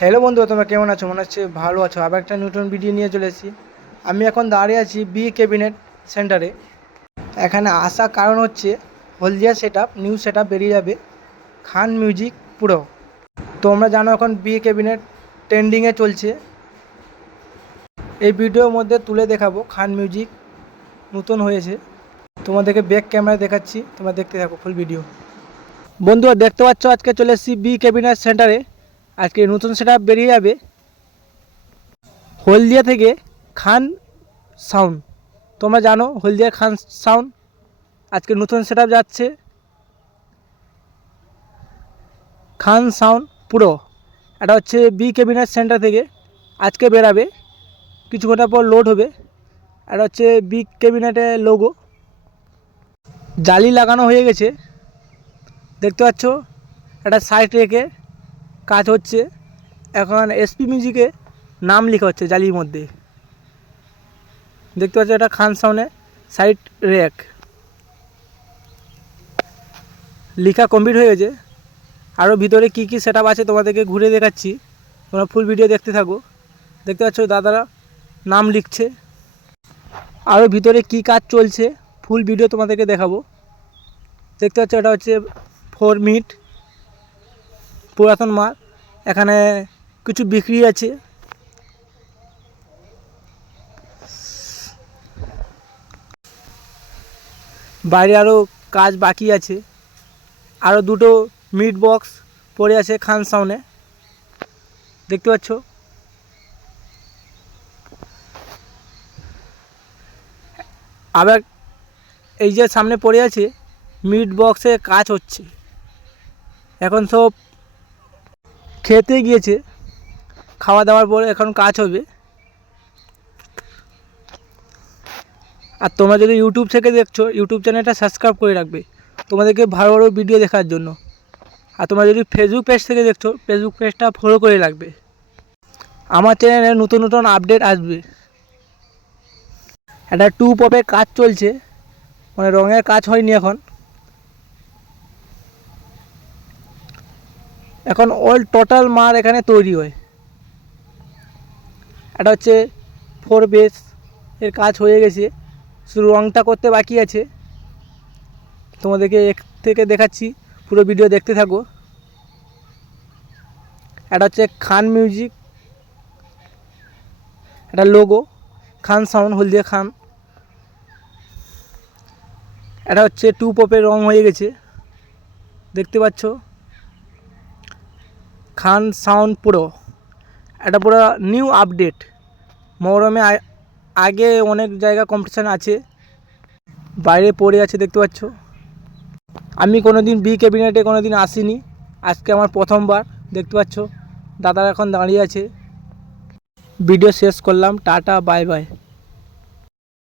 Hello বন্ধু, তোমরা কেমন আছো? মনে হচ্ছে ভালো আছো। আবার একটা নতুন ভিডিও নিয়ে চলে এসেছি। আমি এখন দাঁড়িয়ে আছি বি ক্যাবিনেট সেন্টারে। এখানে আসার কারণ হচ্ছে হলদিয়া নিউ সেট আপ বেরিয়ে যাবে খান মিউজিক পুরো। তোমরা জানো এখন বি ক্যাবিনেট ট্রেন্ডিংয়ে চলছে। এই ভিডিওর মধ্যে তুলে দেখাবো খান মিউজিক নতুন হয়েছে। তোমাদেরকে ব্যাক ক্যামেরায় দেখাচ্ছি, তোমরা দেখতে থাকো ফুল ভিডিও। বন্ধুরা দেখতে পাচ্ছ, আজকে চলে এসেছি বি ক্যাবিনেট সেন্টারে। আজকে নতুন সেট আপ বেরিয়ে যাবে হলদিয়া থেকে খান সাউন্ড। তোমরা জানো হলদিয়া খান সাউন্ড আজকে নতুন সেট আপ যাচ্ছে খান সাউন্ড পুরো। এটা হচ্ছে বি ক্যাবিনেট সেন্টার থেকে আজকে বেরাবে, কিছু ঘন্টা পর লোড হবে। এটা হচ্ছে বি ক্যাবিনেটের লোগো, জালি লাগানো হয়ে গেছে দেখতে পাচ্ছ। এটা সাইড রেখে কাজ হচ্ছে। এখন এসপি মিউজিকে নাম লেখা হচ্ছে জালির মধ্যে, দেখতে পাচ্ছ। এটা খান সাউন্ডে সাইড রেক লেখা কমপ্লিট হয়ে গেছে। আরও ভিতরে কি কি সেটআপ আছে তোমাদেরকে ঘুরে দেখাচ্ছি, তোমরা ফুল ভিডিও দেখতে থাকো। দেখতে পাচ্ছ দাদারা নাম লিখছে। আরও ভিতরে কি কাজ চলছে ফুল ভিডিও তোমাদেরকে দেখাবো। দেখতে পাচ্ছ এটা হচ্ছে 4 মিনিট পুরাতন মাল। এখানে কিছু বিক্রি আছে। বাইরে আরও কাজ বাকি আছে। আরও দুটো মিট বক্স পড়ে আছে খান সাউন্ডে, দেখতে পাচ্ছ। আবার এই যে সামনে পড়ে আছে মিট বক্সে কাজ হচ্ছে। এখন সব খেতে গিয়েছে, খাওয়া দাওয়ার পরে এখন কাজ হবে। আর তোমরা যদি ইউটিউব থেকে দেখছো, ইউটিউব চ্যানেলটা সাবস্ক্রাইব করে রাখবে তোমাদেরকে ভালো ভালো ভিডিও দেখার জন্য। আর তোমরা যদি ফেসবুক পেজ থেকে দেখছো, ফেসবুক পেজটা ফলো করে রাখবে। আমার চ্যানেলে নতুন নতুন আপডেট আসবে। একটা টু পপের কাজ চলছে, মানে রঙের কাজ হয়নি এখন। এখন অল টোটাল মার এখানে তৈরি হয়। এটা হচ্ছে 4 বেস এর কাজ হয়ে গেছে, শুধু রঙটা করতে বাকি আছে। তোমাদেরকে এক থেকে দেখাচ্ছি, পুরো ভিডিও দেখতে থাকো। এটা হচ্ছে খান মিউজিক, এটা লোগো খান সাউন্ড হলদিয়া খান। এটা হচ্ছে টু পপের রং হয়ে গেছে, দেখতে পাচ্ছ। খান সাউন্ড পুরো, এটা পুরো নিউ আপডেট। মহরমে আগে অনেক জায়গা কম্পিটিশান আছে, বাইরে পড়ে আছে দেখতে পাচ্ছ। আমি কোনো দিন বি ক্যাবিনেটে কোনো দিন আসিনি, আজকে আমার প্রথমবার। দেখতে পাচ্ছ দাদারা এখন দাঁড়িয়ে আছে। ভিডিও শেষ করলাম, টাটা বাই বাই।